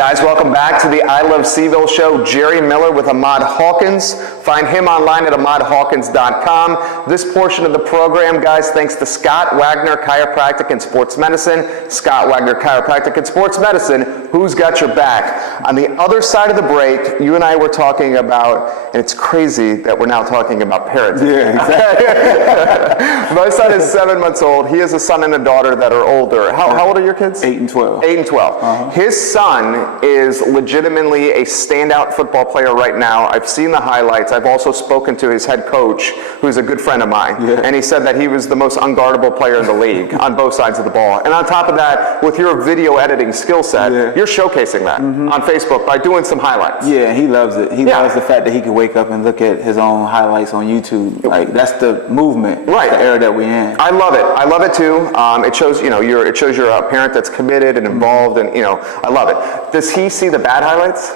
Guys, welcome back to the I Love CVille show. Jerry Miller with Ahmad Hawkins. Find him online at ahmadhawkins.com. This portion of the program, guys, thanks to Scott Wagner Chiropractic and Sports Medicine. Scott Wagner Chiropractic and Sports Medicine, who's got your back? On the other side of the break, you and I were talking about, and it's crazy that we're now talking about parenting. Yeah, exactly. My son is 7 months old. He has a son and a daughter that are older. How old are your kids? 8 and 12. 8 and 12. His son is legitimately a standout football player right now. I've seen the highlights. I've also spoken to his head coach, who's a good friend of mine, and he said that he was the most unguardable player in the league on both sides of the ball. And on top of that, with your video editing skill set, you're showcasing that on Facebook by doing some highlights. Yeah, he loves it. He loves the fact that he can wake up and look at his own highlights on YouTube. Like, that's the movement, the era that we're in. I love it. I love it too. It shows, it shows you're a parent that's committed and involved, and I love it. Does he see the bad highlights?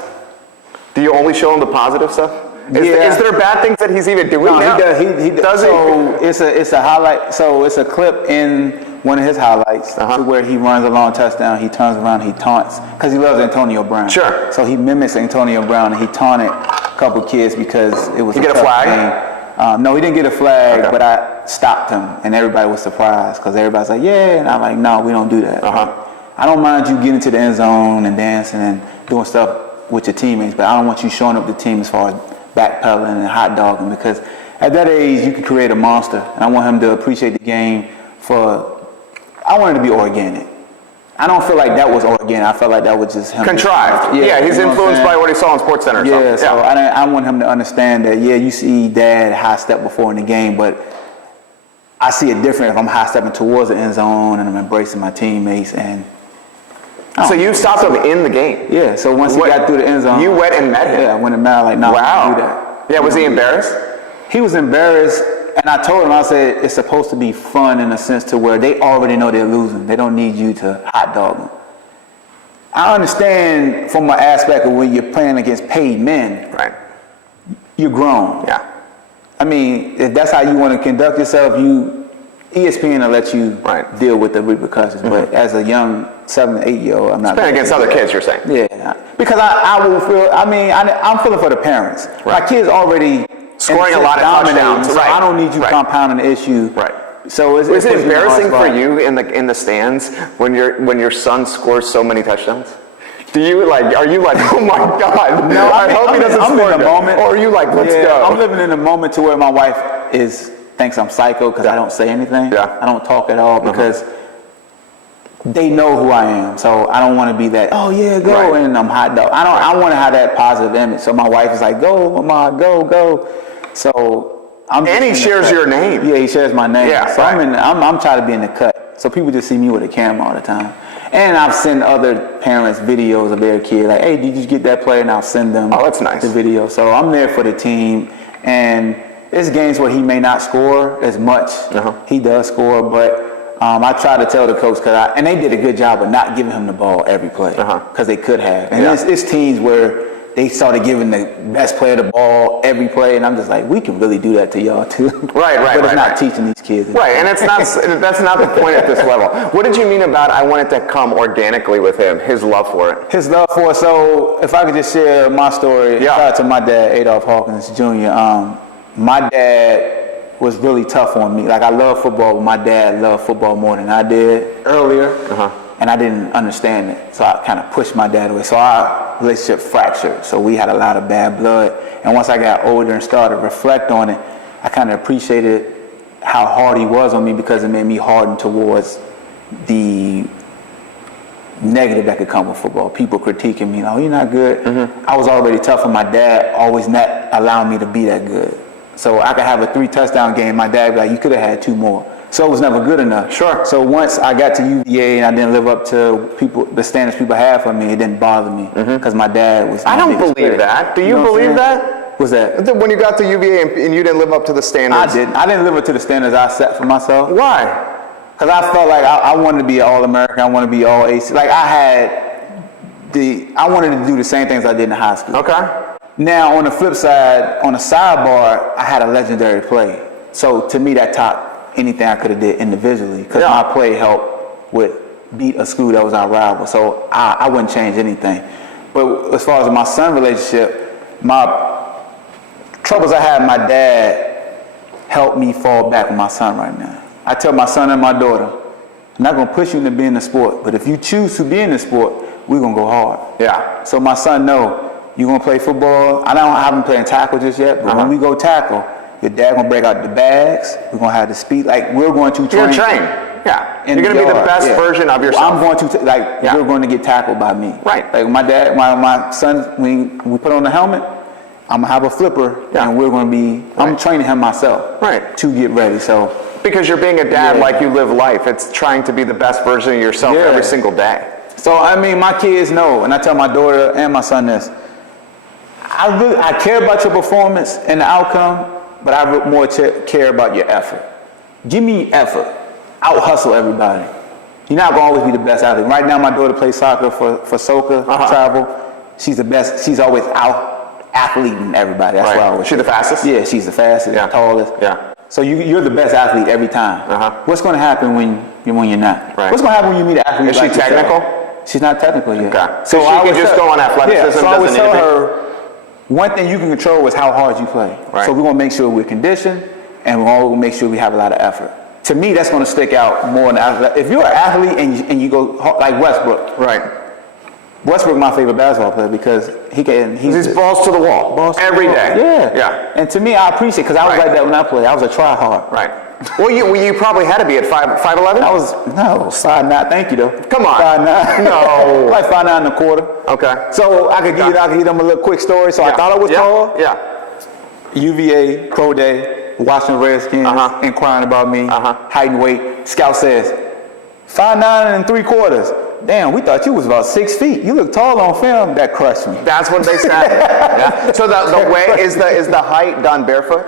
Do you only show him the positive stuff? Is there bad things that he's even doing now? He does. He does. So it's a highlight. So it's a clip in one of his highlights to where he runs a long touchdown. He turns around, he taunts because he loves Antonio Brown. Sure. So he mimics Antonio Brown, and he taunted a couple kids because it was. He get a flag? No, he didn't get a flag, but I stopped him, and everybody was surprised because everybody's like, "Yeah," and I'm like, "No, we don't do that." I don't mind you getting to the end zone and dancing and doing stuff with your teammates, but I don't want you showing up the team as far as backpedaling and hot dogging, because at that age you can create a monster, and I want him to appreciate the game I want it to be organic. I don't feel like that was organic. I felt like that was just him. Contrived. Yeah, he's influenced by what he saw on SportsCenter or something. So I want him to understand that, you see dad high step before in the game, but I see it different if I'm high stepping towards the end zone and I'm embracing my teammates. And so you stopped him in the game? Yeah, so once he got through the end zone. You went and met him? Yeah, I went and met him, like, no, wow. don't do that. Yeah, was he embarrassed? He was embarrassed, and I told him, I said, it's supposed to be fun in a sense to where they already know they're losing. They don't need you to hot dog them. I understand from an aspect of when you're playing against paid men. Right. You're grown. Yeah. I mean, if that's how you want to conduct yourself, ESPN will let you deal with the repercussions. But as a young 7 to 8 year old, I'm not. Playing against other kids, you're saying? Yeah. Because I will feel. I'm feeling for the parents. Right. My kids already scoring a lot of touchdowns. So I don't need you compounding the issue. Right. So is it embarrassing for you in the stands when your son scores so many touchdowns? Are you like, oh my God? No, I hope he doesn't score in the moment. Or are you like, let's go? I'm living in a moment to where my wife thinks I'm psycho because I don't say anything. Yeah. I don't talk at all because they know who I am. So I don't want to be that, oh yeah, go, and I'm hot dog. I want to have that positive image. So my wife is like, go, Mama, go. So and he shares your name. Yeah, he shares my name. Yeah, so I'm trying to be in the cut. So people just see me with a camera all the time. And I've sent other parents videos of their kid, like, hey, did you get that play? And I'll send them the video. So I'm there for the team. And there's games where he may not score as much. He does score, but I try to tell the coach, and they did a good job of not giving him the ball every play, because they could have. And it's teams where they started giving the best player the ball every play, and I'm just like, we can really do that to y'all too. But it's not teaching these kids. And that's not the point at this level. What did you mean about I want it to come organically with him, his love for it? His love for it. So if I could just share my story, shout out to my dad, Adolph Hawkins Jr. My dad was really tough on me. Like, I love football, but my dad loved football more than I did earlier. And I didn't understand it. So I kind of pushed my dad away. So our relationship fractured. So we had a lot of bad blood. And once I got older and started to reflect on it, I kind of appreciated how hard he was on me, because it made me harden towards the negative that could come with football. People critiquing me, oh, you're not good. I was already tough, and my dad always not allowing me to be that good. So I could have a 3 touchdown game. My dad would be like, you could have had 2 more. So it was never good enough. Sure. So once I got to UVA and I didn't live up to the standards people had for me, it didn't bother me, because my dad was. I don't believe that. Do you believe that? What's that? When you got to UVA and you didn't live up to the standards? I didn't live up to the standards I set for myself. Why? Because I felt like I wanted to be an All-American. I wanted to be All-AC. Like, I wanted to do the same things I did in high school. Okay. Now, on the flip side, on the sidebar, I had a legendary play. So to me, that topped anything I could have did individually, because my play helped beat a school that was our rival. So I wouldn't change anything. But as far as my son relationship, my troubles I had with my dad helped me fall back with my son right now. I tell my son and my daughter, I'm not going to push you into being in the sport, but if you choose to be in the sport, we're going to go hard. Yeah. So my son know, you're going to play football. I haven't played tackle just yet, but when we go tackle, your dad going to break out the bags. We're going to have the speed. Like, we're going to train. You're trained. Yeah. You're going to be the best version of yourself. I'm going to, you're going to get tackled by me. Right. Like my dad, my son, when we put on the helmet, I'm going to have a flipper, and we're going to be, I'm training him myself. Right. To get ready, so. Because you're being a dad like you live life. It's trying to be the best version of yourself every single day. So, I mean, my kids know, and I tell my daughter and my son this, I care about your performance and the outcome, but I more care about your effort. Give me effort. Out hustle everybody. You're not going to always be the best athlete. Right now, my daughter plays soccer for Soka, travel. She's the best. She's always out athleting everybody. That's why I always. She's the fastest? Yeah, she's the fastest, tallest. Yeah. So you're the best athlete every time. What's going to happen when you're not? What's going to happen when you meet an athlete? Is she technical? She's not technical yet. Okay. So she can just go on athleticism. Yeah, so I would tell her, one thing you can control is how hard you play. Right. So we're going to make sure we're conditioned, and we're going to make sure we have a lot of effort. To me, that's going to stick out more than if you're an athlete and you go like Westbrook. Right. Westbrook, my favorite basketball player, because he's balls to the wall every day. Yeah. Yeah. And to me, I appreciate it because I was like that when I played. I was a try-hard. Right. Well, you probably had to be at 5'11". I was 5'9". Thank you though. Come on. 5'9". No. Like 5'9" and a quarter. Okay. So I could give them a little quick story. So I thought I was tall. Yeah. UVA pro day, Washington Redskins inquiring about me, height and weight. Scout says 5'9" and 3/4. Damn, we thought you was about 6 feet. You look tall on film. That crushed me. That's what they said. Yeah. So the way is the height done barefoot?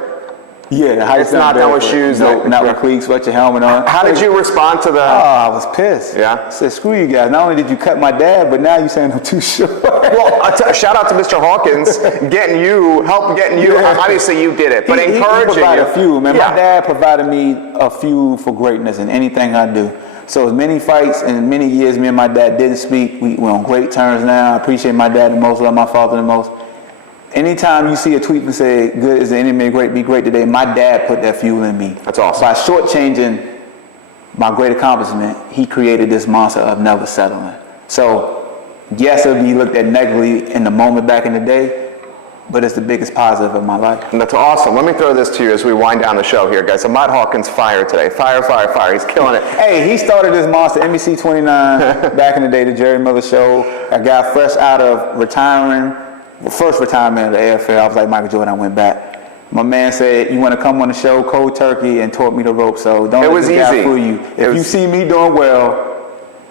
Yeah, the height's it's not done with shoes. Not with cleats. Put your helmet on. How did you respond to the? Oh, I was pissed. Yeah. I said, screw you guys. Not only did you cut my dad, but now you're saying I'm too short. Well, shout out to Mr. Hawkins getting you. Obviously, you did it, but encouraging he provided you. a few, man. Yeah. My dad provided me a few for greatness in anything I do. So as many fights and many years me and my dad didn't speak. We're on great terms now. I appreciate my dad the most, love my father the most. Anytime you see a tweet and say, good is the enemy, great, be great today, my dad put that fuel in me. That's awesome. By shortchanging my great accomplishment, he created this monster of never settling. So, yes, it'll be looked at negatively in the moment back in the day, but it's the biggest positive of my life. And that's awesome. Let me throw this to you as we wind down the show here, guys. Ahmad Hawkins fired today. Fire. He's killing it. Hey, he started this monster, NBC 29, back in the day, the Jerry Miller Show. A guy fresh out of retiring, first retirement of the AFL. I was like Michael Jordan, I went back. My man said, you want to come on the show, cold turkey, and taught me the rope. So don't let this guy fool you. If you see me doing well,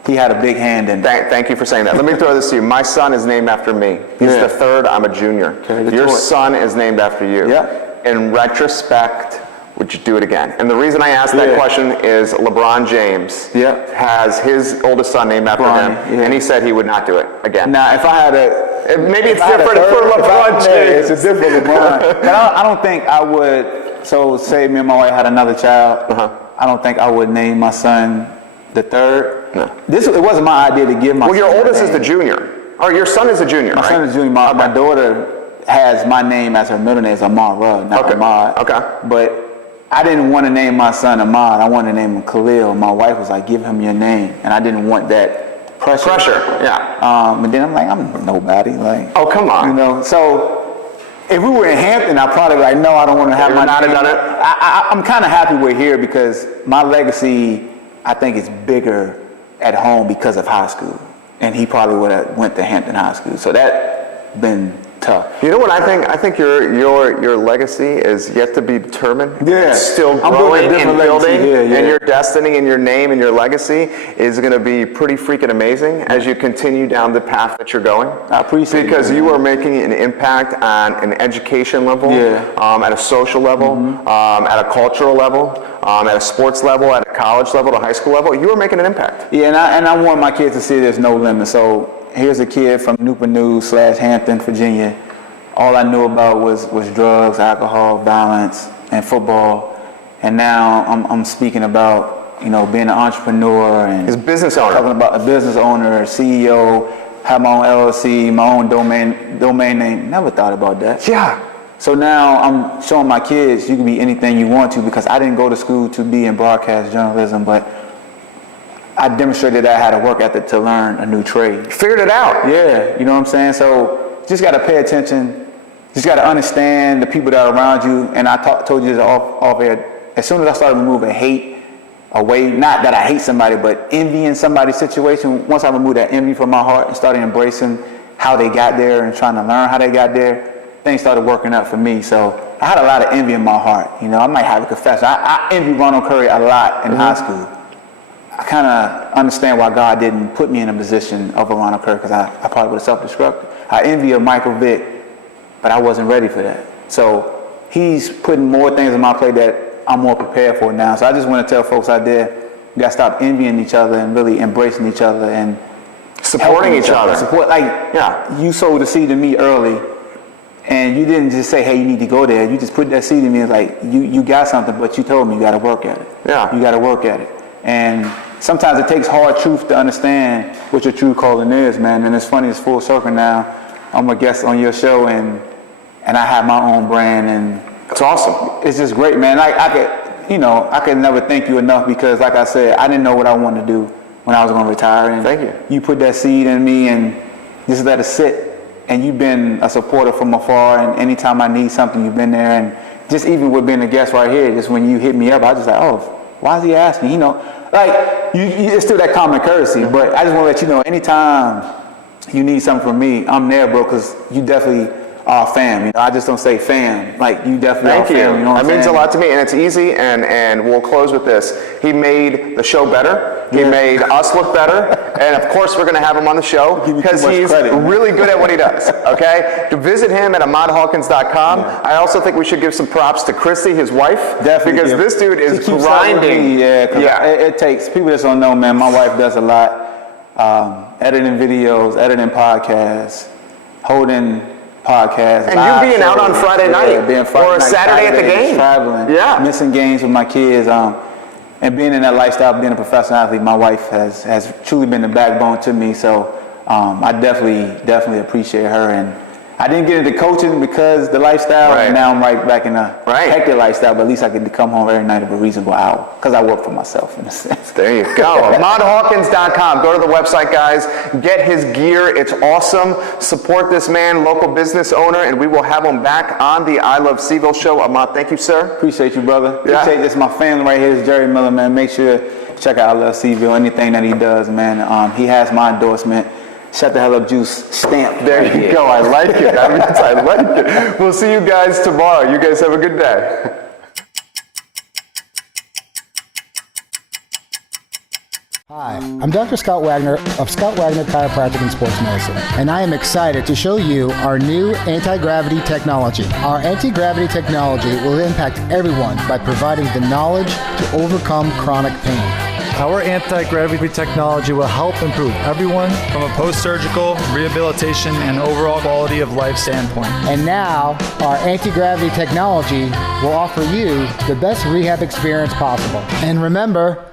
he had a big hand in it. Thank you for saying that. Let me throw this to you. My son is named after me. He's the third. I'm a junior. Your son is named after you. Yeah. In retrospect, would you do it again? And the reason I asked that question is LeBron James has his oldest son named after him, and he said he would not do it again. Now, if I had maybe it's different for LeBron James. It's a different LeBron. But I don't think I would. So, say me and my wife had another child. I don't think I would name my son the third. No. It wasn't my idea to give my son. Well, your oldest is the junior. Or your son is a junior, My son is junior. My daughter has my name as her middle name, is Amara, not Ahmad. Okay. But I didn't want to name my son Ahmad. I wanted to name him Khalil. My wife was like, give him your name. And I didn't want that pressure. Yeah. And then I'm like, I'm nobody. Like, oh, come on. You know, so if we were in Hampton, I'd probably be like, no, I don't want to have my name. Have done it? I'm kind of happy we're here because my legacy, I think, is bigger at home because of high school, and he probably would have went to Hampton High School. So that been tough. You know what I think? I think your legacy is yet to be determined. Yeah, it's still growing and building, and your destiny and your name and your legacy is going to be pretty freaking amazing as you continue down the path that you're going. I appreciate it. Because you are making an impact on an education level, at a social level, at a cultural level. At a sports level, at a college level, at a high school level, you are making an impact. Yeah, and I want my kids to see there's no limit. So here's a kid from Newport News / Hampton, Virginia. All I knew about was drugs, alcohol, violence, and football. And now I'm speaking about, being an entrepreneur and he's a business owner. Talking about a business owner, CEO, have my own LLC, my own domain name. Never thought about that. Yeah. So now I'm showing my kids you can be anything you want to, because I didn't go to school to be in broadcast journalism, but I demonstrated that I had a work ethic to learn a new trade. Figured it out. Yeah, you know what I'm saying? So just got to pay attention. Just got to understand the people that are around you. And I told you this off air. As soon as I started removing hate away, not that I hate somebody, but envy in somebody's situation, once I removed that envy from my heart and started embracing how they got there and trying to learn how they got there, things started working out for me. So I had a lot of envy in my heart. You know, I might have a confession. I envy Ronald Curry a lot in high school. I kind of understand why God didn't put me in a position of a Ronald Curry, because I probably would have self-destructed. I envy a Michael Vick, but I wasn't ready for that. So he's putting more things on my plate that I'm more prepared for now. So I just want to tell folks out there, you got to stop envying each other and really embracing each other and supporting each other. Support, yeah. You sowed the seed in me early, and you didn't just say, hey, you need to go there. You just put that seed in me. It's like, you got something, but you told me you got to work at it. Yeah. You got to work at it. And sometimes it takes hard truth to understand what your true calling is, man. And it's funny, it's full circle now. I'm a guest on your show, and I have my own brand, and it's awesome. It's just great, man. I could never thank you enough, because, like I said, I didn't know what I wanted to do when I was going to retire. And thank you. You put that seed in me and just let it sit. And you've been a supporter from afar. And anytime I need something, you've been there. And just even with being a guest right here, just when you hit me up, I was just like, oh, why is he asking? You know, like it's still that common courtesy. But I just want to let you know, anytime you need something from me, I'm there, bro, because you definitely are fam. You know, I just don't say fam. Like, you definitely are fam. You know what that means a lot to me, and it's easy. And we'll close with this. He made the show better. He made us look better, and of course we're going to have him on the show because he's really good at what he does. Okay, to visit him at AhmadHawkins.com. Yeah. I also think we should give some props to Christy, his wife, definitely, because this dude is grinding. It takes people that don't know, man. My wife does a lot, editing videos, editing podcasts, holding podcasts, and you being out on Friday night or a Saturday at the game, traveling, missing games with my kids. And being in that lifestyle, being a professional athlete, my wife has truly been the backbone to me. So I definitely appreciate her. And I didn't get into coaching because the lifestyle, and now I'm right back in a hectic lifestyle, but at least I get to come home every night of a reasonable hour, because I work for myself in a sense. There you go. AhmadHawkins.com. Go to the website, guys. Get his gear. It's awesome. Support this man, local business owner, and we will have him back on the I Love CVille show. Ahmad, thank you, sir. Appreciate you, brother. Appreciate this. My family right here is Jerry Miller, man. Make sure to check out I Love CVille, anything that he does, man. He has my endorsement. Shut the hell up, juice stamp. There you go. I like it. I like it. We'll see you guys tomorrow. You guys have a good day. Hi, I'm Dr. Scott Wagner of Scott Wagner Chiropractic and Sports Medicine, and I am excited to show you our new anti-gravity technology. Our anti-gravity technology will impact everyone by providing the knowledge to overcome chronic pain. Our anti-gravity technology will help improve everyone from a post-surgical, rehabilitation, and overall quality of life standpoint. And now, our anti-gravity technology will offer you the best rehab experience possible. And remember,